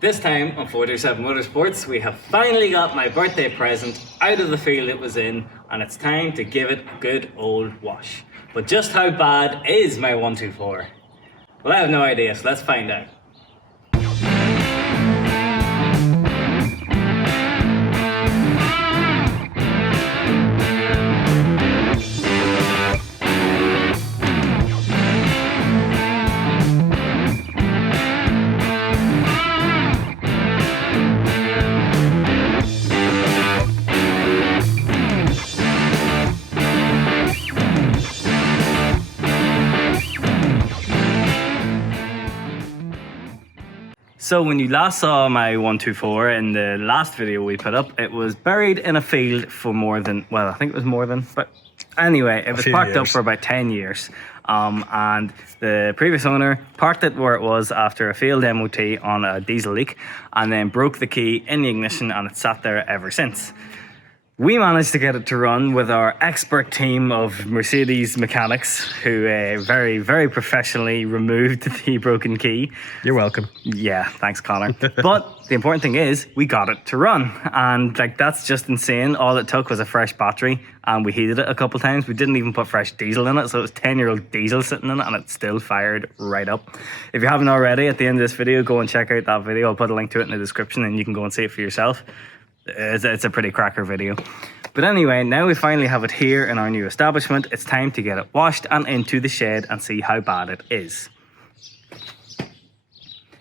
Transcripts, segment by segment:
This time on 427 Motorsports, we have finally got my birthday present out of the field it was in, and it's time to give it a good old wash. But just how bad is my 124? Well, I have no idea, so let's find out. So when you last saw my 124 in the last video we put up, it was buried in a field for more than, well, I think it was more than, but anyway, it was parked up for about 10 years. And the previous owner parked it where it was after a failed MOT on a diesel leak, and then broke the key in the ignition, and it sat there ever since. We managed to get it to run with our expert team of Mercedes mechanics who very, very professionally removed the broken key. You're welcome. Yeah, thanks, Connor. But the important thing is we got it to run, and like that's just insane. All it took was a fresh battery, and we heated it a couple times. We didn't even put fresh diesel in it, so it was 10-year-old diesel sitting in it, and it still fired right up. If you haven't already, at the end of this video, go and check out that video. I'll put a link to it in the description, and you can go and see it for yourself. It's a pretty cracker video. But anyway, now we finally have it here in our new establishment. It's time to get it washed and into the shed and see how bad it is.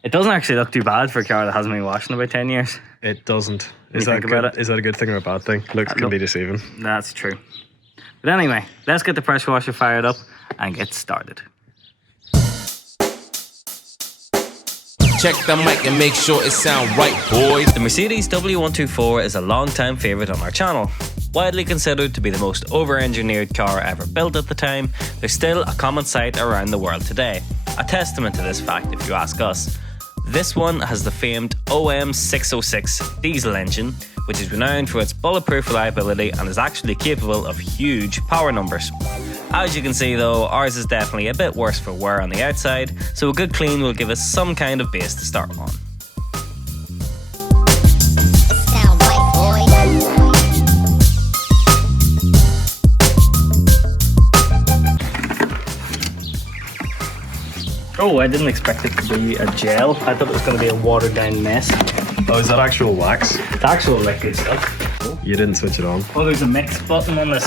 It doesn't actually look too bad for a car that hasn't been washed in about 10 years. It doesn't. Is that a good thing or a bad thing? Looks can be deceiving. That's true. But anyway, let's get the pressure washer fired up and get started. Check the mic and make sure it sound right, boys. The Mercedes W124 is a long-time favourite on our channel. Widely considered to be the most over-engineered car ever built at the time, they're still a common sight around the world today. A testament to this fact if you ask us. This one has the famed OM606 diesel engine, which is renowned for its bulletproof reliability and is actually capable of huge power numbers. As you can see though, ours is definitely a bit worse for wear on the outside, so a good clean will give us some kind of base to start on. Oh, I didn't expect it to be a gel. I thought it was going to be a watered down mess. Oh, is that actual wax? It's actual like good stuff. You didn't switch it on. Oh, there's a mix button on this.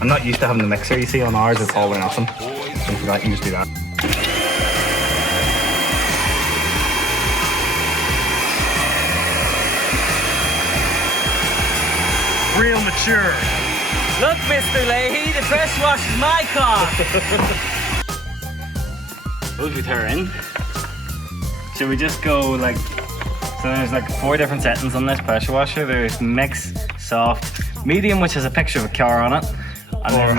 I'm not used to having the mixer. You see, on ours it's all or nothing. So for that, you just do that. Real mature. Look, Mr. Leahy, the pressure wash is my car. Suppose we tear in. Should we just go like? So there's like 4 different settings on this pressure washer. There's mix, soft, medium, which has a picture of a car on it, and or then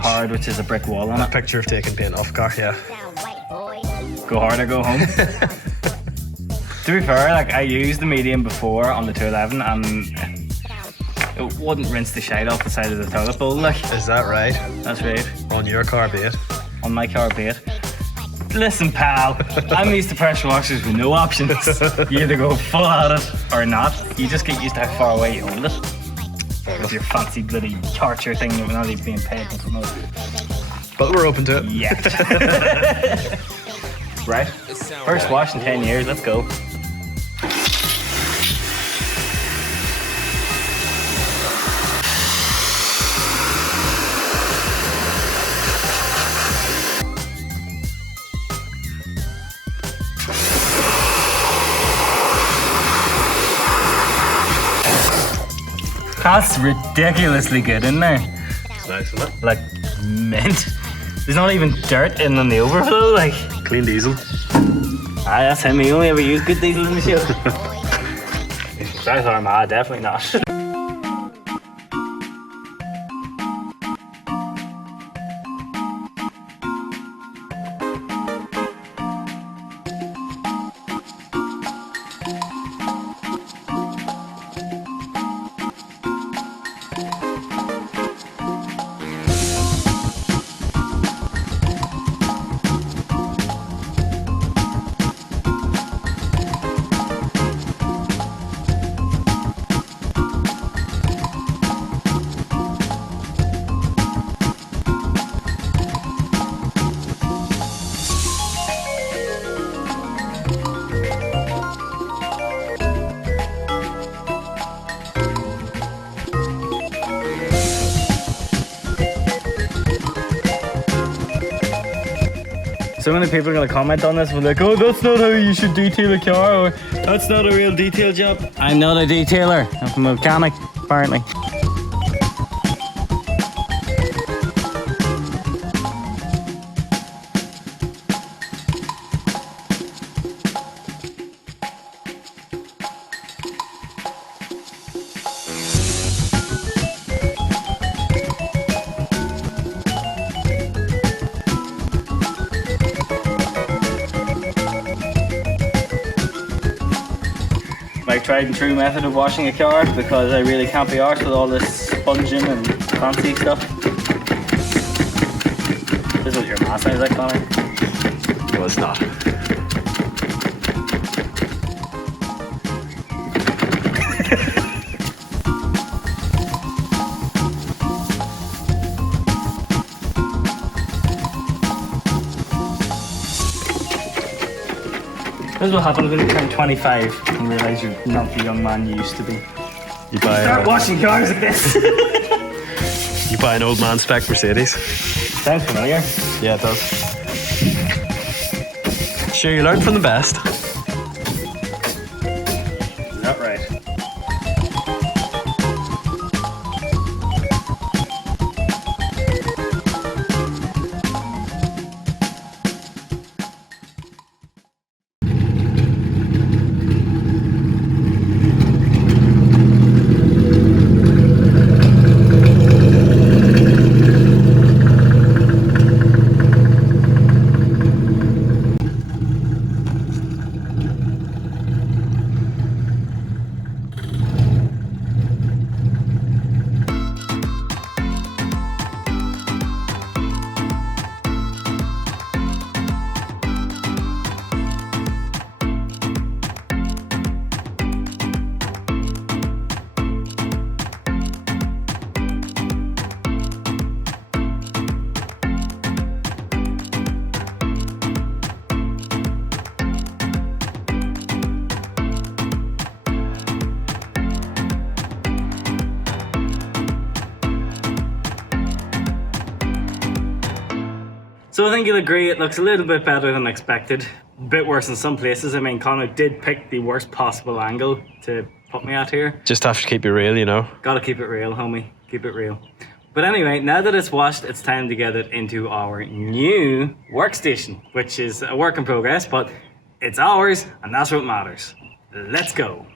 hard, which is a brick wall on it. A picture of taking paint off car, yeah. Go hard or go home. To be fair, like I used the medium before on the 211, and it wouldn't rinse the shite off the side of the toilet bowl. Like, is that right? That's right. On your car, be it. On my car, be it. Listen, pal, I'm used to pressure washers with no options. You either go full at it or not. You just get used to how far away you hold it. With your fancy bloody torture thing that we're not even being paid to promote. But we're open to it. Yeah. Right. First wash in 10 years, let's go. That's ridiculously good in there. It's nice, isn't it? Like mint. There's not even dirt in on the overflow. Like clean diesel. That's him. He only ever used good diesel in the show. South Armagh, definitely not. So many people are going to comment on this and be like, oh, that's not how you should detail a car, or that's not a real detail job. I'm not a detailer. I'm a mechanic, apparently. My tried and true method of washing a car, because I really can't be arsed with all this sponging and fancy stuff. This is what your mask sounds like, Connor. No, it's not. This is what happens when you turn 25 and realise you're not the young man you used to be. You buy Start washing cars like this. you buy an old man spec Mercedes. Sounds familiar. Yeah, it does. Sure, you learn from the best. Is that right? So I think you'll agree it looks a little bit better than expected. A bit worse in some places. I mean, Connor did pick the worst possible angle to put me at here. Just have to keep it real, you know. Gotta keep it real, homie. Keep it real. But anyway, now that it's washed, it's time to get it into our new workstation, which is a work in progress, but it's ours, and that's what matters. Let's go.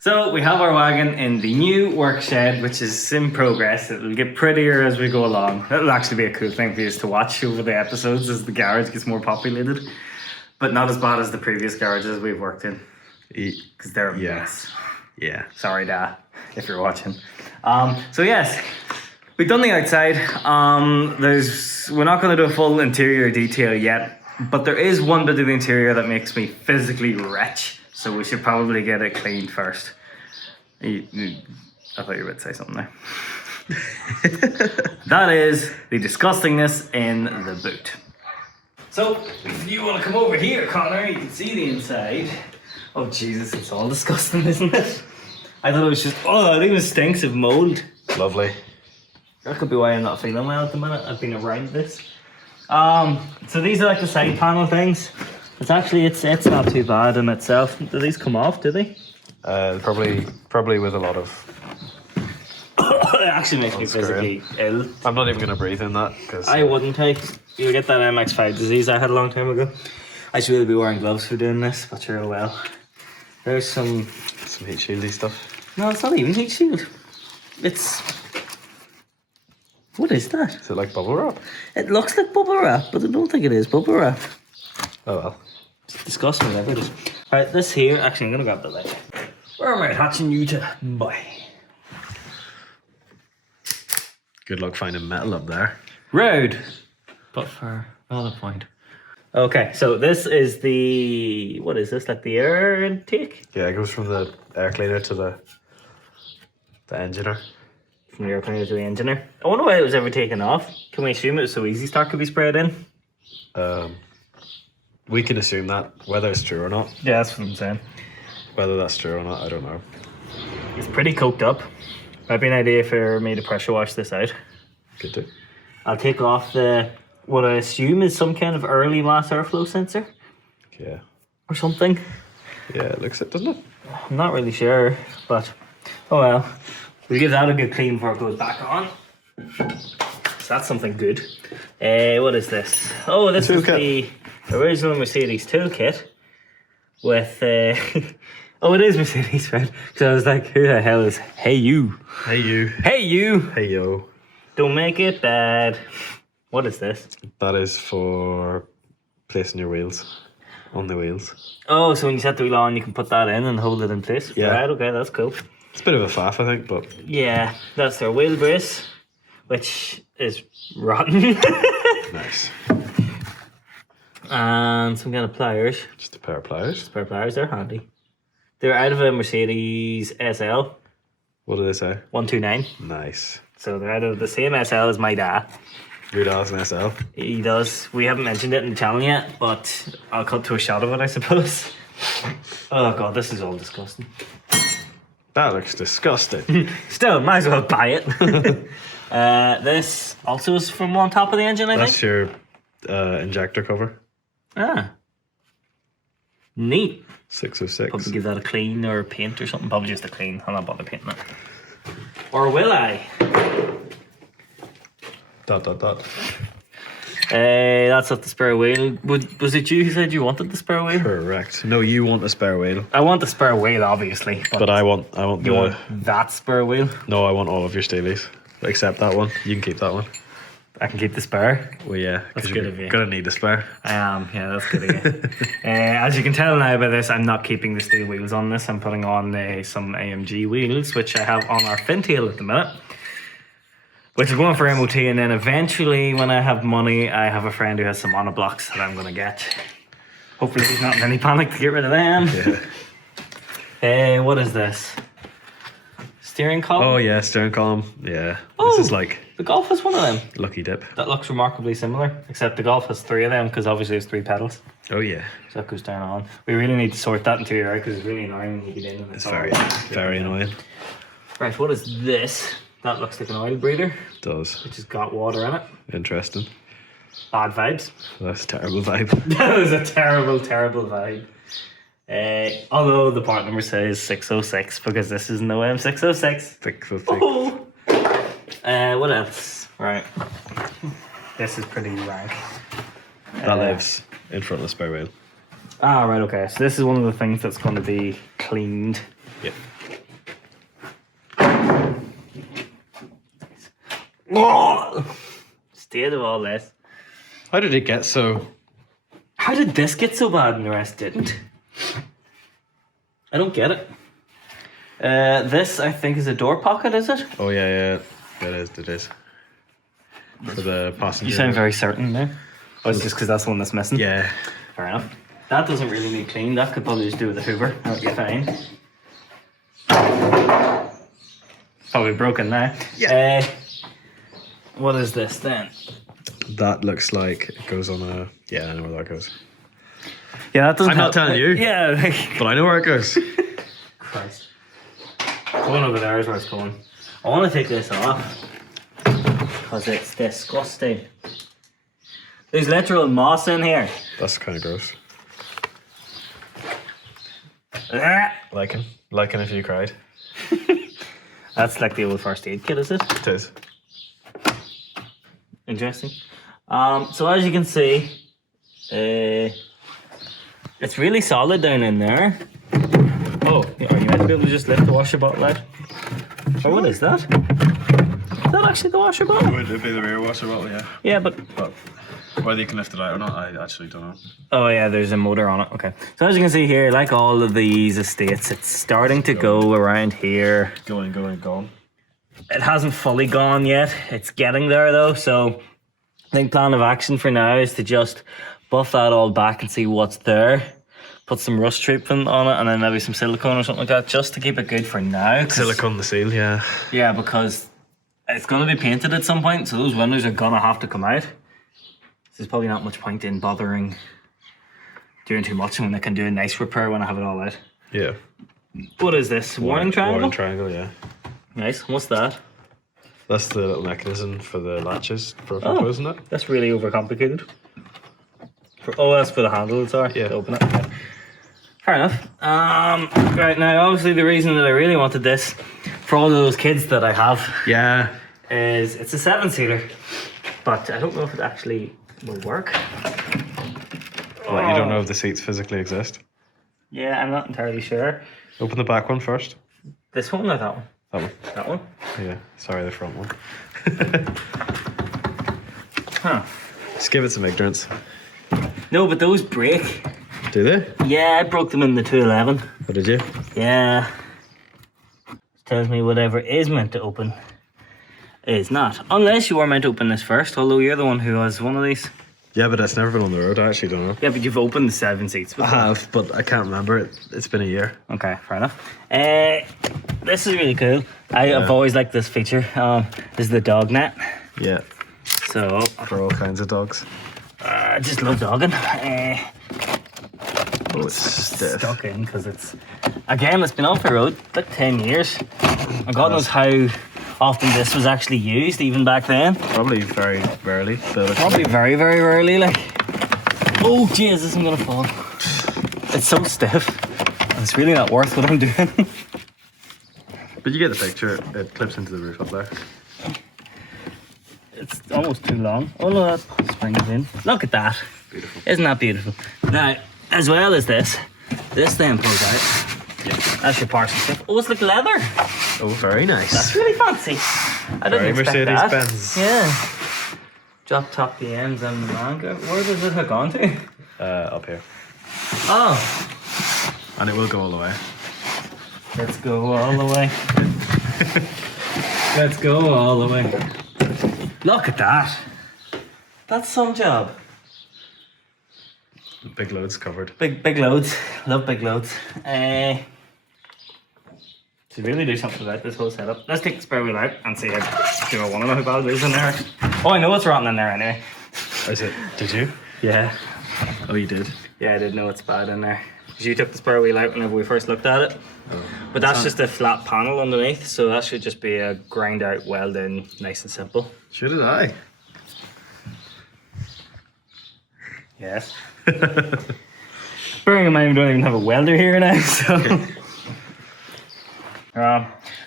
So we have our wagon in the new work shed, which is in progress. It'll get prettier as we go along. That'll actually be a cool thing for you to watch over the episodes as the garage gets more populated. But not as bad as the previous garages we've worked in. Because they're a mess. Yeah. Sorry, Dad, if you're watching. So yes, we've done the outside. We're not going to do a full interior detail yet, but there is one bit of the interior that makes me physically retch. So we should probably get it cleaned first. I thought you were about to say something there. That is the disgustingness in the boot. So if you want to come over here, Connor, you can see the inside. Oh Jesus, it's all disgusting, isn't it? I thought it was just, oh, it even stinks of mold. Lovely. That could be why I'm not feeling well at the minute. I've been around this. So these are like the side panel things. It's actually, it's not too bad in itself. Do these come off, do they? Probably with a lot of... It actually makes me physically ill. I'm not even going to breathe in that. Cause, I wouldn't take. You'll get that MX5 disease I had a long time ago. I should really be wearing gloves for doing this, but sure, oh well. There's some heat shieldy stuff. No, it's not even heat shield. It's... What is that? Is it like bubble wrap? It looks like bubble wrap, but I don't think it is bubble wrap. Oh well. It's disgusting, whatever it is. Right, this here, actually I'm gonna grab the light. Where am I attaching you to? Boy. Good luck finding metal up there. Road. But for Valid point. Okay, so this is the, what is this, like the air intake? Yeah, it goes from the air cleaner to the engineer. From the air cleaner to the engineer. I wonder why it was ever taken off. Can we assume it was so easy stock could be sprayed in? We can assume that, whether it's true or not. Yeah, that's what I'm saying. Whether that's true or not, I don't know. It's pretty coked up. Might be an idea if I made a pressure wash this out. Could do. I'll take off the, what I assume is some kind of early mass airflow sensor Yeah. or something. Yeah, it looks it, doesn't it? I'm not really sure, but oh well. We'll give that a good clean before it goes back on. So that's something good. What is this? Oh, this is the original Mercedes toolkit with... oh, it is Mercedes, right? So I was like, who the hell is... Hey, you. Hey, you. Hey, you. Hey, yo. Don't make it bad. What is this? That is for placing your wheels on the wheels. Oh, so when you set the wheel on, you can put that in and hold it in place? Yeah. Right, okay, that's cool. It's a bit of a faff, I think, but... Yeah, that's their wheel brace, which is rotten. Nice. And some kind of pliers. Just a pair of pliers. Spare pliers, they're handy. They're out of a Mercedes SL What do they say? 129. Nice. So they're out of the same SL as my dad. Your dad's an SL. He does. We haven't mentioned it in the channel yet, but I'll cut to a shot of it, I suppose. Oh god, this is all disgusting. That looks disgusting. Still, might as well buy it. This also is from on top of the engine, I That's think. your injector cover. Ah. Neat. 606. Probably give that a clean or paint or something. Probably just a clean. I'll not bother painting it. Or will I? ... That's not the spare wheel. Was it you who said you wanted the spare wheel? Correct. No, you want a spare wheel. I want the spare wheel, obviously. But I want You want that spare wheel? No, I want all of your Steelies. Except that one. You can keep that one. I can keep the spare. Well, yeah. That's Because good you're of you. going to need a spare. I am, yeah, that's good again. As you can tell now by this, I'm not keeping the steel wheels on this. I'm putting on some AMG wheels, which I have on our Fintail at the minute, which is going for MOT, and then eventually, when I have money, I have a friend who has some monoblocks that I'm going to get. Hopefully he's not in any panic to get rid of them. Yeah. What is this? Steering column? Oh, yeah, steering column. Yeah. Oh, This is like the Golf has one of them. lucky dip. That looks remarkably similar, except the Golf has 3 of them, because obviously it's 3 pedals. Oh, yeah. So that goes down on. We really need to sort that interior out because it's really annoying when you get in and It's all very, that. very annoying. Right, what is this? That looks like an oil breather, It does. which has got water in it. Interesting. Bad vibes. That's a terrible vibe. That was a terrible, terrible vibe. Although the part number says 606 because this is no M606. Thick for thick. Oh. What else? Right. This is pretty rank. That lives in front of the spare wheel. Ah, right, okay. So this is one of the things that's going to be cleaned. Yep. Oh! State of all this. How did it get so... How did this get so bad and the rest didn't? I don't get it. This, I think, is a door pocket, is it? Oh, yeah. It is. For the passenger. You sound very certain there. Oh, it's just because that's the one that's missing? Yeah. Fair enough. That doesn't really need clean. That could probably just do with a Hoover. That would be fine. Probably broken now. Yeah. What is this then? That looks like it goes on a... Yeah, I know where that goes. Yeah, that doesn't I'm not telling you. Yeah. But I know where it goes. Christ. Going over there is where it's going. I want to take this off because it's disgusting. There's literal moss in here. That's kind of gross. Ah. Liking if you cried. That's like the old first aid kit, is it? It is. Interesting. So as you can see, it's really solid down in there. Oh, are you might be able to just lift the washer bottle out? Or what is that? Is that actually the washer bottle? Would it be the rear washer bottle, yeah. Yeah, but... But whether you can lift it out or not, I actually don't know. Oh yeah, there's a motor on it. Okay. So as you can see here, like all of these estates, it's starting to go around here. Going. It hasn't fully gone yet. It's getting there though, so think plan of action for now is to just buff that all back and see what's there. Put some rust treatment on it and then maybe some silicone or something like that, just to keep it good for now. Silicone the seal, yeah. Yeah, because it's going to be painted at some point, so those windows are going to have to come out. There's probably not much point in bothering doing too much when they can do a nice repair when I have it all out. Yeah. What is this? Warning triangle? Warning triangle, yeah. Nice. What's that? That's the little mechanism for the latches for closing it. That's really overcomplicated. That's for the handle, sorry. Yeah. To open it. Okay. Fair enough. Right now, obviously the reason that I really wanted this, for all of those kids that I have, Yeah. is it's a 7-seater. But I don't know if it actually will work. What, you don't know if the seats physically exist? Yeah, I'm not entirely sure. Open the back one first. This one or that one? That one. That one? Yeah, sorry, the front one. Huh. Just give it some ignorance. No, but those break. Do they? Yeah, I broke them in the 211. What did you? Yeah. It tells me whatever is meant to open is not. Unless you were meant to open this first, although you're the one who has one of these. Yeah, but it's never been on the road. I actually don't know. Yeah, but you've opened the 7 seats before. I have, but I can't remember it. It's been a year. Okay, fair enough. This is really cool. I've always liked this feature. This is the dog net. Yeah, So, for all kinds of dogs. I just love dogging. Oh, it's stiff. Stuck in because it's been off the road about 10 years. And God knows how often this was actually used even back then. Probably very rarely. Probably very, very rarely. Like, oh Jesus, I'm gonna fall. It's so stiff. It's really not worth what I'm doing. But you get the picture. It clips into the roof up there. It's almost too long. Oh no, that springs in. Look at that. Beautiful. Isn't that beautiful? Now, as well as this then pulls out. Yeah. That's your parts and stuff. Oh, it's like leather. Oh, very nice. That's really fancy. I didn't Very expect that. Mercedes-Benz. Yeah. Drop top the ends and the manga. Where does it hook onto? Up here. Oh, And it will go all the way. let's go all the way. Let's go all the way. Look at that. That's some job. Big loads covered. Big loads. Love big loads. To really do something about this whole setup, let's take the spare wheel out and see how do I want to know how bad it is in there. Oh, I know it's rotten in there anyway. Is it? Did you? Yeah. Oh, you did. Yeah, I did know it's bad in there. Because you took the spare wheel out whenever we first looked at it. Oh. But that's just a flat panel underneath, so that should just be a grind out, weld in, nice and simple. So did I. Yes. Bearing in mind we don't even have a welder here now, so.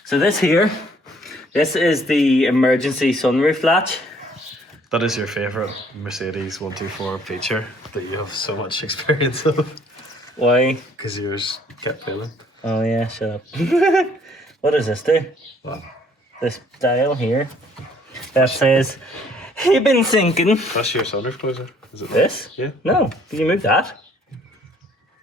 So this is the emergency sunroof latch. That is your favourite Mercedes 124 feature that you have so much experience of. Why? Because yours kept failing. Oh yeah, shut up. What does this do? What? This dial here that says, "Hey, been sinking." That's your sunroof closer, is it? This? Yeah. No, you move that.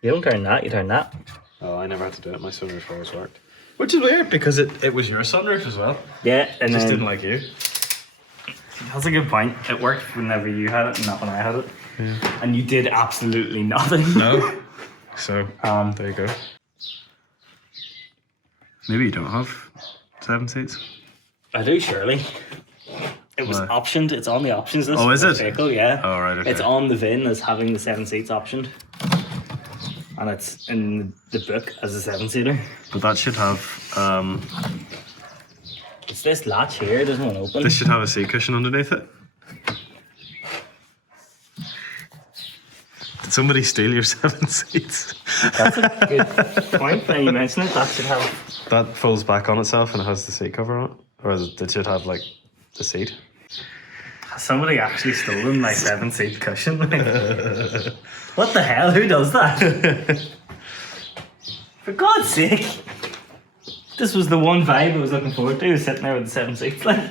You don't turn that, you turn that. Oh, I never had to do it. My sunroof always worked. Which is weird because it was your sunroof as well. Yeah, and Just then, didn't like you. that's a good point. It worked whenever you had it and not when I had it. Yeah. And you did absolutely nothing. No. So, there you go. Maybe you don't have 7 seats. I do, surely. It was Why? optioned. It's on the options list. Oh, is for it? this vehicle, yeah. Oh, right, okay. It's on the VIN as having the 7 seats optioned. And it's in the book as a 7-seater. But that should have, It's this latch here, it doesn't want to open. this should have a seat cushion underneath it. Did somebody steal your 7 seats? That's a good point. Now you mention it, that should have. That folds back on itself and it has the seat cover on it? Or it should have, like, the seat? Has somebody actually stolen my 7-seat cushion? Like, what the hell? Who does that? For God's sake. This was the one vibe I was looking forward to, sitting there with the 7 seats. Like,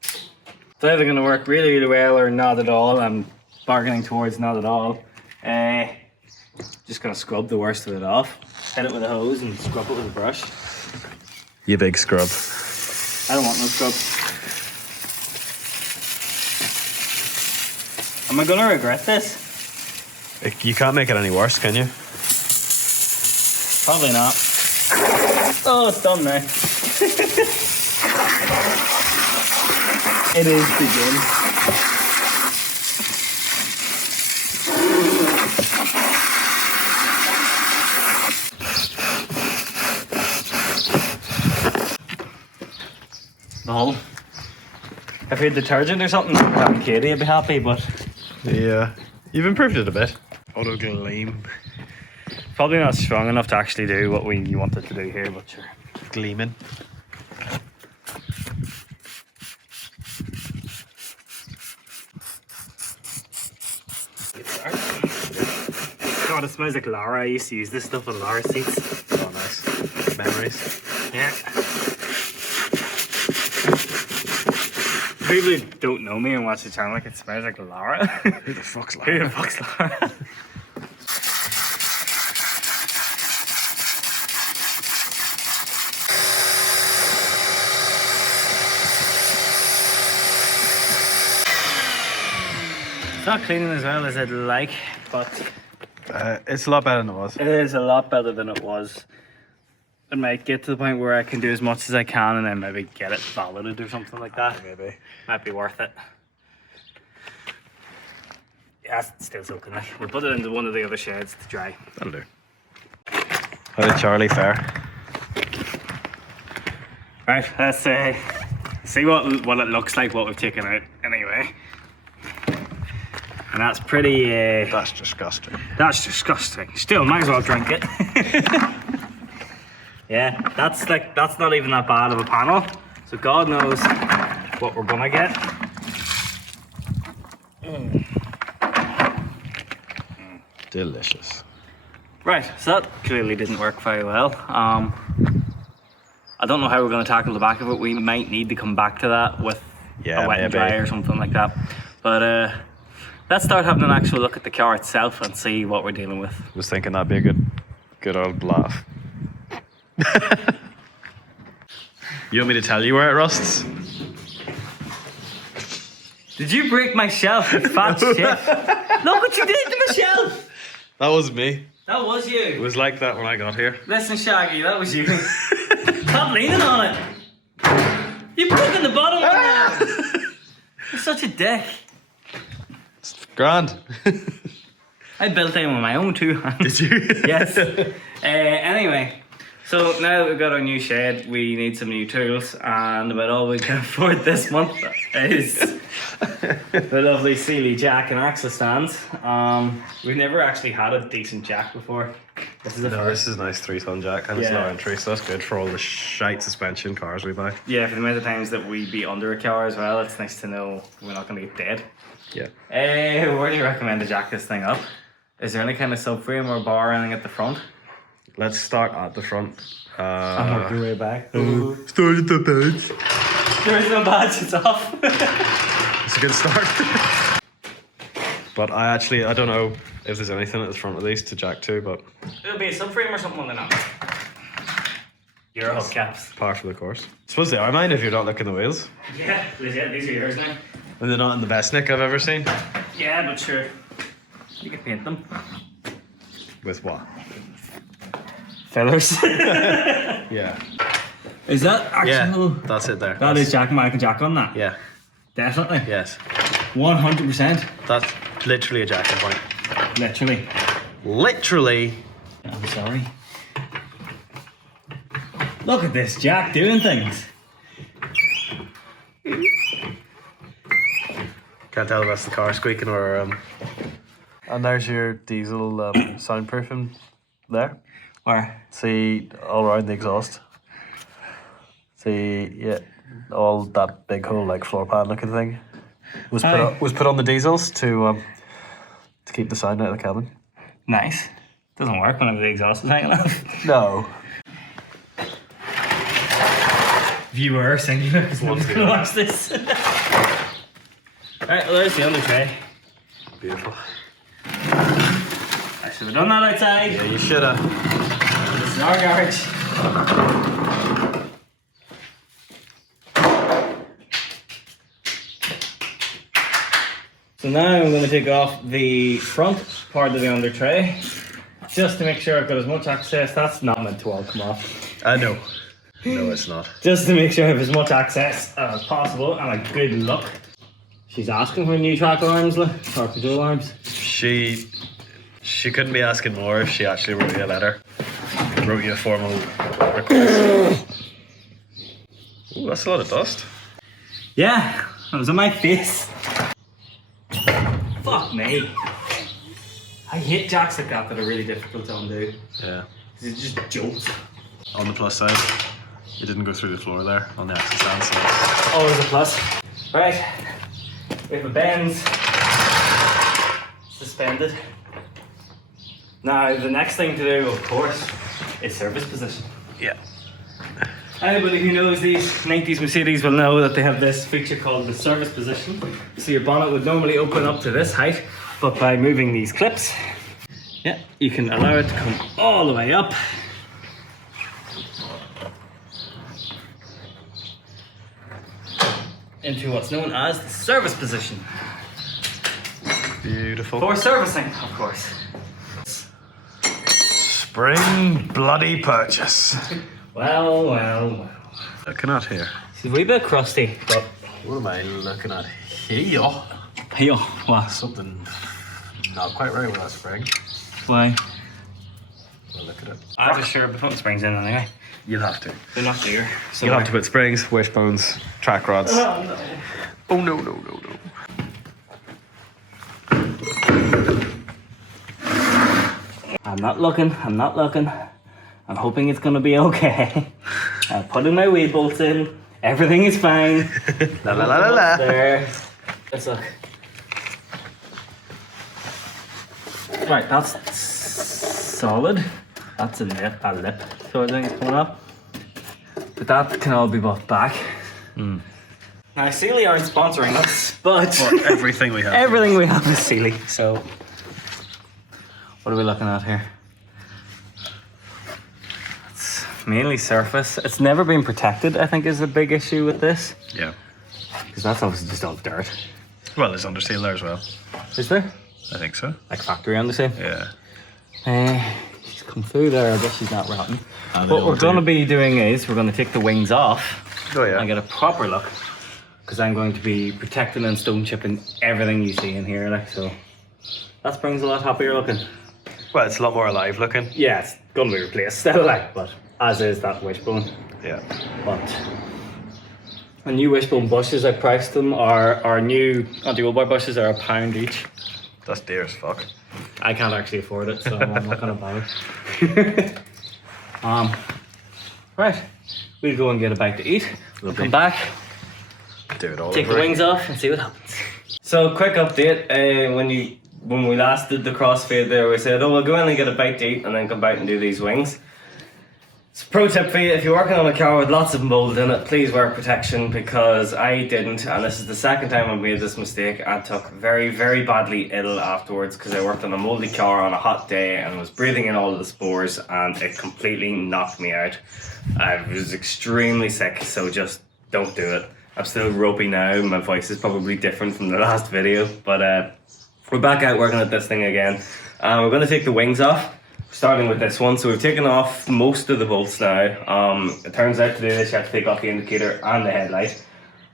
it's either going to work really, really well or not at all. I'm bargaining towards not at all. Just going to scrub the worst of it off. Hit it with a hose and scrub it with a brush. You big scrub. I don't want no scrub. Am I gonna regret this? You can't make it any worse, can you? Probably not. Oh, it's done now. It is begin. The hull. If we had detergent or something, Katie would be happy, but Yeah. You've improved it a bit. Auto gleam. probably not strong enough to actually do what we wanted to do here, but sure. Gleaming. God, it smells like Lara. I used to use this stuff on Lara seats. Oh, nice. Memories. Yeah. People who don't know me and watch the channel, like, it smells like Lara. Who the fuck's Who the Lara? fuck's Lara? It's not cleaning as well as I'd like, but It's a lot better than it was. it is a lot better than it was. It might get to the point where I can do as much as I can and then maybe get it validated or something like that. Maybe. Might be worth it. Yeah, it's still soaking. Like, we'll put it into one of the other sheds to dry. That'll do. How did Charlie fare? Right, let's see what it looks like, what we've taken out anyway. And that's pretty, That's disgusting. that's disgusting. Still, might as well drink it. Yeah, that's not even that bad of a panel. So God knows what we're gonna get. Delicious. Right, so that clearly didn't work very well. I don't know how we're going to tackle the back of it. We might need to come back to that with a wet and dry or something like that. But let's start having an actual look at the car itself and see what we're dealing with. Was thinking that'd be a good old laugh. You want me to tell you where it rusts? Did you break my shelf, you fat shit? Look what you did to my shelf! That was me. That was It you. was like that when I got here. Listen, Shaggy, that was you. Stop leaning on it. You're broken the bottom one. You're such a dick. Grand. I built them with my own 2 hands. Did you? Yes. Anyway, so now that we've got our new shed, we need some new tools, and about all we can afford this month is the lovely Sealy jack and axle stands. We've never actually had a decent jack before. This is the No, first. this is a nice 3-ton jack and it's Yeah. low entry, so that's good for all the shite suspension cars we buy. Yeah, for the amount of times that we be under a car as well, it's nice to know we're not going to get dead. Yeah. Where do you recommend to jack this thing up? Is there any kind of subframe or bar or anything at the front? Let's start at the front. I'm working way back. Start at the badge. There is no badge, it's off. It's a good start. But I don't know if there's anything at the front of these to jack to, but It'll be a subframe or something like that. Your hubcaps. par for the course. I suppose they are mine if you're not looking at the wheels. Yeah, legit, these are yours now. And they're not in the best nick I've ever seen. Yeah, but sure. You can paint them. With what? Fillers. Yeah. Is that actual? Yeah, that's it there. That is jack, I can jack on that. Yeah. Definitely. Yes. 100%. That's literally a jacking point. Literally. Literally. I'm sorry. Look at this jack doing things. Can't tell if that's the car squeaking or And there's your diesel soundproofing there. Where? See all around the exhaust. See, yeah, all that big whole like floor pan looking thing was put on the diesels to keep the sound out of the cabin. Nice. Doesn't work whenever the exhaust is hanging off. No. Viewer, singular, because no one's gonna watch this. Alright, well there's the under tray. Beautiful. I should have done that outside. Yeah, you should have. This is our garage. So So now I'm going to take off the front part of the under tray, just to make sure I've got as much access. That's not meant to all come off. I know. No, it's not. Just to make sure I have as much access as possible and a good look. She's asking for new track arms, or control arms. She couldn't be asking more if she actually wrote you a letter. Wrote you a formal request. Ooh, that's a lot of dust. Yeah, it was on my face. Fuck me. I hate jacks like that are really difficult to undo. Yeah. It just jolts. On the plus side, you didn't go through the floor there on the axle stand, so Always a plus. Right, we have a bends suspended. Now the next thing to do, of course, is service position. yeah. Anybody who knows these 90s Mercedes will know that they have this feature called the service position. So your bonnet would normally open up to this height, but by moving these clips, yeah, you can allow it to come all the way up. Into what's known as the service position. Beautiful. For servicing, of course. Spring bloody purchase. Well. Looking at here. It's a wee bit crusty, but What am I looking at here? hey, what? Something not quite right with that spring. Why? Well, look at it. I'm just sure I'll be putting springs in anyway. You'll have to. They're not here. So You'll have to put springs, wishbones, track rods. Oh no. Oh no, no, no, no. I'm not looking. I'm hoping it's gonna be okay. I'm putting my wheel bolts in. Everything is fine. La la la la la. There. Let's look. Right, that's solid. That's a lip sort of thing is coming up. But that can all be bought back. Now, Sealy aren't sponsoring us, but Everything we have. everything we have is Sealy. So, what are we looking at here? It's mainly surface. It's never been protected, I think, is a big issue with this. Yeah. Because that's obviously just all dirt. Well, there's underseal there as well. Is there? I think so. Like factory underseal? Yeah. She's come through there, I guess she's not rotten. And What it'll we're going to do- be doing is we're going to take the wings off Oh yeah. and get a proper look. Because I'm going to be protecting and stone chipping everything you see in here, like, so that spring's a lot happier looking. Well, it's a lot more alive looking. Yeah, it's going to be replaced still, like, but as is that wishbone. Yeah. But the new wishbone bushes, I priced them, our new anti-roll bar bushes are £1 each. That's dear as fuck. I can't actually afford it, so I'm not going to bother. Right, we'll go and get a bite to eat. We'll come back, Do it all take the over wings off, and see what happens. So, quick update. When we last did the crossfade there, we said, oh, we'll go in and get a bite to eat, and then come back and do these wings. So, pro tip for you, if you're working on a car with lots of mold in it, please wear protection, because I didn't, and this is the second time I've made this mistake. I took very, very badly ill afterwards because I worked on a moldy car on a hot day and was breathing in all of the spores, and it completely knocked me out. I was extremely sick, so just don't do it. I'm still ropey now, my voice is probably different from the last video, but we're back out working at this thing again. We're going to take the wings off. Starting with this one, so we've taken off most of the bolts now. It turns out to do this you have to take off the indicator and the headlight.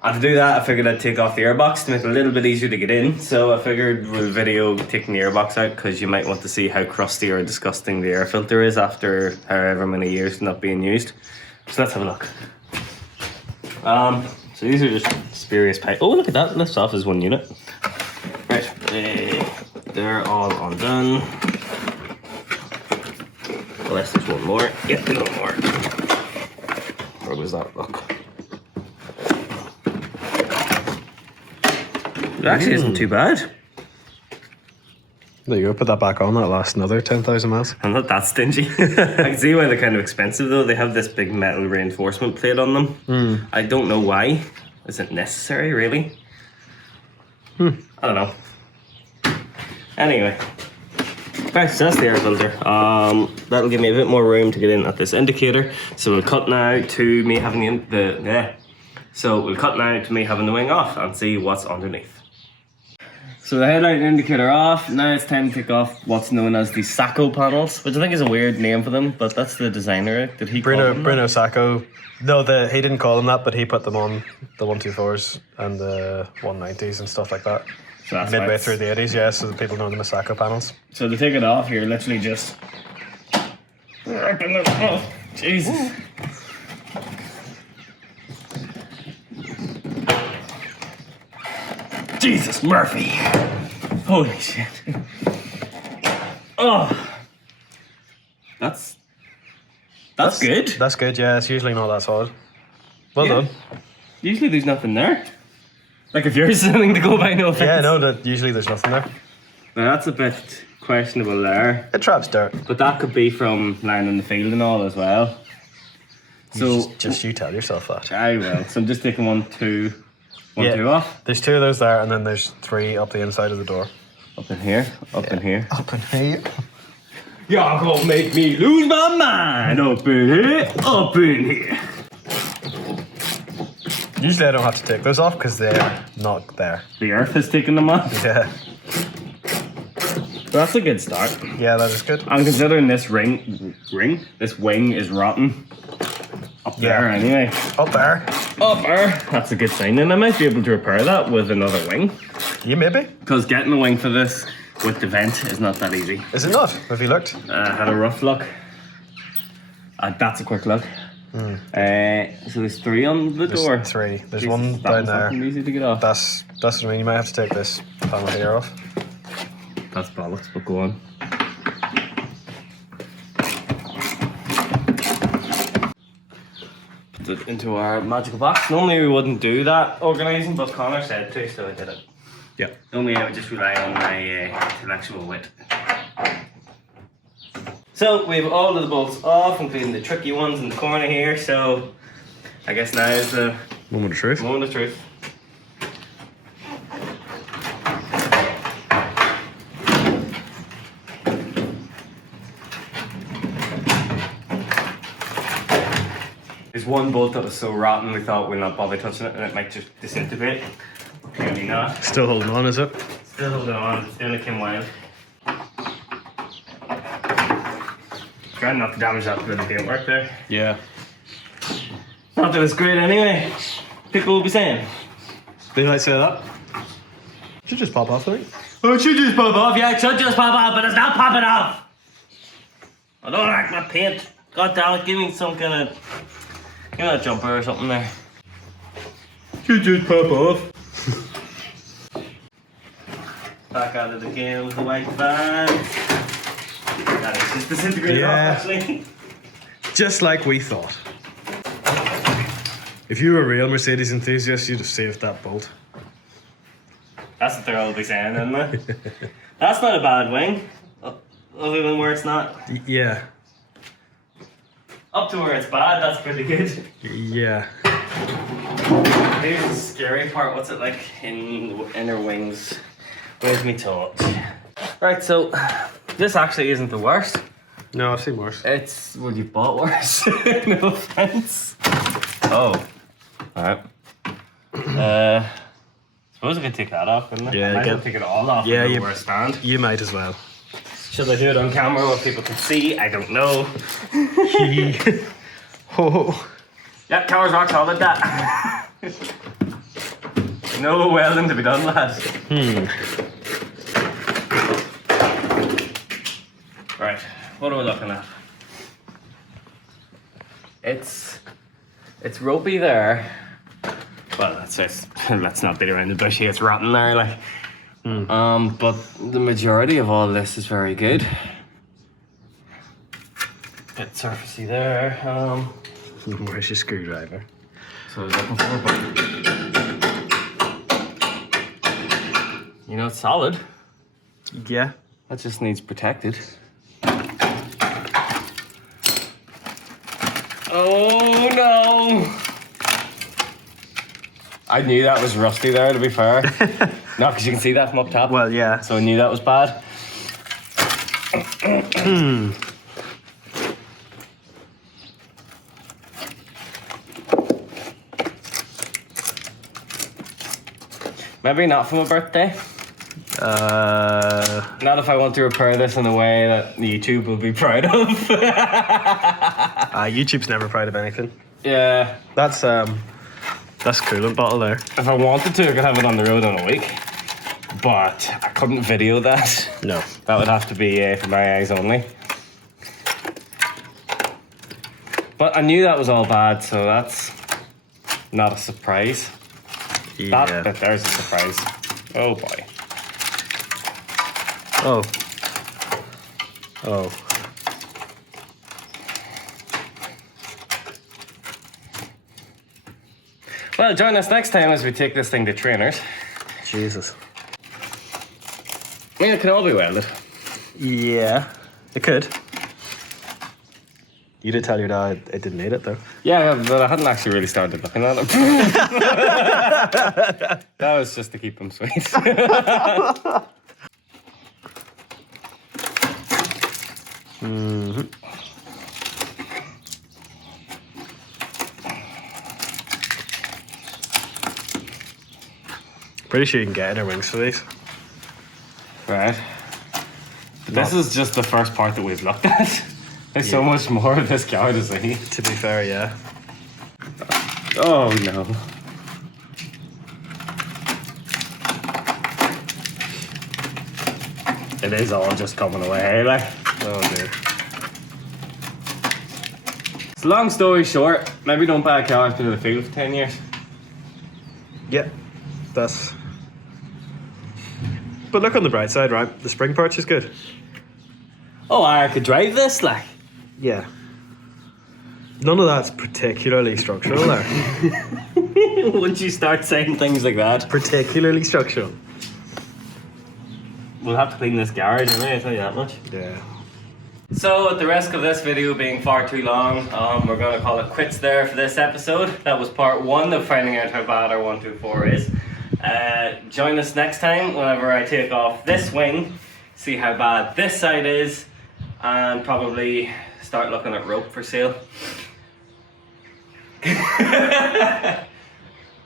And to do that, I figured I'd take off the airbox to make it a little bit easier to get in. So I figured we'll video taking the airbox out, because you might want to see how crusty or disgusting the air filter is after however many years not being used. So let's have a look. So these are just spurious pipe. Oh, look at that, lifts off as one unit. Right, they're all undone. Unless there's one more. Yep, there's one more. Where was that? Look. It actually isn't too bad. There you go. Put that back on. That'll last another 10,000 miles. I'm not that stingy. I can see why they're kind of expensive though. They have this big metal reinforcement plate on them. I don't know why. Is it necessary, really? I don't know. Anyway. Right, so that's the air filter. That'll give me a bit more room to get in at this indicator. So we'll cut now to me having the wing off and see what's underneath. So the headlight indicator off. Now it's time to take off what's known as the Sacco panels, which I think is a weird name for them, but that's the designer. Did he call them that? Bruno Sacco. No, he didn't call them that, but he put them on the 124s and the 190s and stuff like that. So that's Midway why through the 80s, yeah, so the people know them as Sacco panels. So to take it off, you're literally just ripping it off. Jesus. Jesus Murphy. Holy shit. Oh. That's good. That's good, yeah. It's usually not that solid. Well done. Usually there's nothing there. Like if you're something to go by, no offense. Yeah, no, usually there's nothing there. Now that's a bit questionable there. It traps dirt. But that could be from lying in the field and all as well. So Just you tell yourself that. I will. So I'm just taking 1, 2 off. There's 2 of those there, and then there's 3 up the inside of the door. Up in here. Up in here. Up in here. Y'all gonna make me lose my mind. Up in here. Up in here. Usually I don't have to take those off because they're not there. The earth has taken them off. Yeah. That's a good start. Yeah, that is good. I'm considering this this wing is rotten. Up there anyway. Up there. Up there. That's a good sign. And I might be able to repair that with another wing. You maybe? Because getting a wing for this with the vent is not that easy. Is it not? Have you looked? I had a rough look. That's a quick look. So there's 3 on the door. There's 3. There's Jesus, one that down was there. fucking easy to get off. That's what I mean. You might have to take this panel here off. That's bollocks, but go on. Put it into our magical box. Normally we wouldn't do that organising, but Connor said to, so I did it. Yeah. Normally I would just rely on my intellectual wit. So we have all of the bolts off, including the tricky ones in the corner here, so I guess now is the Moment of truth. moment of truth. There's one bolt that was so rotten we thought we'll not bother touching it and it might just disintegrate. Clearly not. Still holding on, is it? Still holding on, it's doing a Kim Wild. Trying not to damage that bit of paintwork there. Yeah. Not that it's great anyway. People will be saying. They might say that. Should just pop off, I think. Oh, it should just pop off. Yeah, it should just pop off, but it's not popping off. I don't like my paint. God damn it, give me some kind of... Give me a jumper or something there. Should just pop off. Back at it again with the white van. That is just disintegrated off, actually. Just like we thought. If you were a real Mercedes enthusiast, you'd have saved that bolt. That's what they're all be saying, isn't it? That's not a bad wing. Other than where it's not. Yeah. Up to where it's bad, that's pretty good. Yeah. Here's the scary part. What's it like in the inner wings? Where's me torch? Right, so this actually isn't the worst. No, I've seen worse. It's, well, you bought worse. No offense. Oh. Alright. Suppose I could take that off, couldn't I? Yeah, I might get- as well take it all off Yeah, and know you- where I stand. You might as well. Should I do it on camera where people can see? I don't know. Oh. Yep, camera's rock solid, that. No welding to be done, lads. Right, what are we looking at? It's ropey there. Well, that's just, let's not beat around the bush here. It's rotten there, like. But the majority of all this is very good. Bit surfacey there. Where's your screwdriver? So I was looking for, but you know, it's solid. Yeah. That just needs protected. Oh no! I knew that was rusty there, to be fair. No, because you can see that from up top. Well, yeah. So I knew that was bad. Maybe not from a birthday. Not if I want to repair this in a way that YouTube will be proud of. YouTube's never proud of anything. Yeah. That's coolant bottle there. If I wanted to, I could have it on the road in a week. But I couldn't video that. No. That would have to be for my eyes only. But I knew that was all bad, so that's not a surprise. Yeah. That bit there's a surprise. Oh boy. Oh. Oh. Well, join us next time as we take this thing to trainers. Jesus. I mean, it can all be welded. Yeah. It could. You did tell your dad it didn't need it though. Yeah, but I hadn't actually really started looking at it. That was just to keep him sweet. Mm-hmm. Pretty sure you can get inner wings for these. Right. But this is just the first part that we've looked at. There's so much more of this car to see. To be fair, yeah. Oh no. It is all just coming away, like. Oh dear. So long story short, maybe don't buy a car after the field for 10 years. Yeah. That's... But look on the bright side, right? The spring parts is good. Oh, I could drive this, like. Yeah. None of that's particularly structural there. Once you start saying things like that, Particularly structural. we'll have to clean this garage, anyway, I tell you that much. Yeah. So, with the risk of this video being far too long, we're going to call it quits there for this episode. That was part 1 of finding out how bad our 124 is. Join us next time whenever I take off this wing, see how bad this side is, and probably start looking at rope for sale.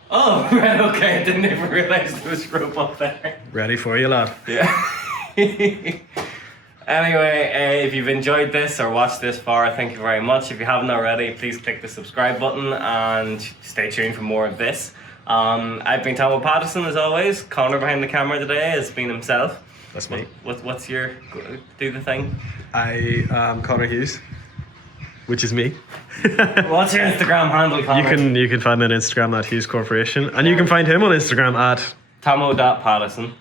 Oh, right, okay, I didn't even realise there was rope up there. Ready for you, lad. Yeah. Anyway, if you've enjoyed this or watched this far, thank you very much. If you haven't already, please click the subscribe button and stay tuned for more of this. I've been Tom Patterson as always. Connor behind the camera today has been himself. That's me. What's your do the thing? I am Connor Hughes, which is me. What's your Instagram handle, Connor? You can find me on Instagram at Hughes Corporation, and you can find him on Instagram at Tomo.Patterson.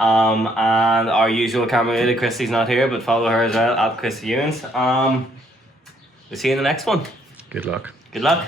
And our usual camera lady, Christy's not here, but follow her as well at Christy Ewins. We'll see you in the next one. Good luck. Good luck.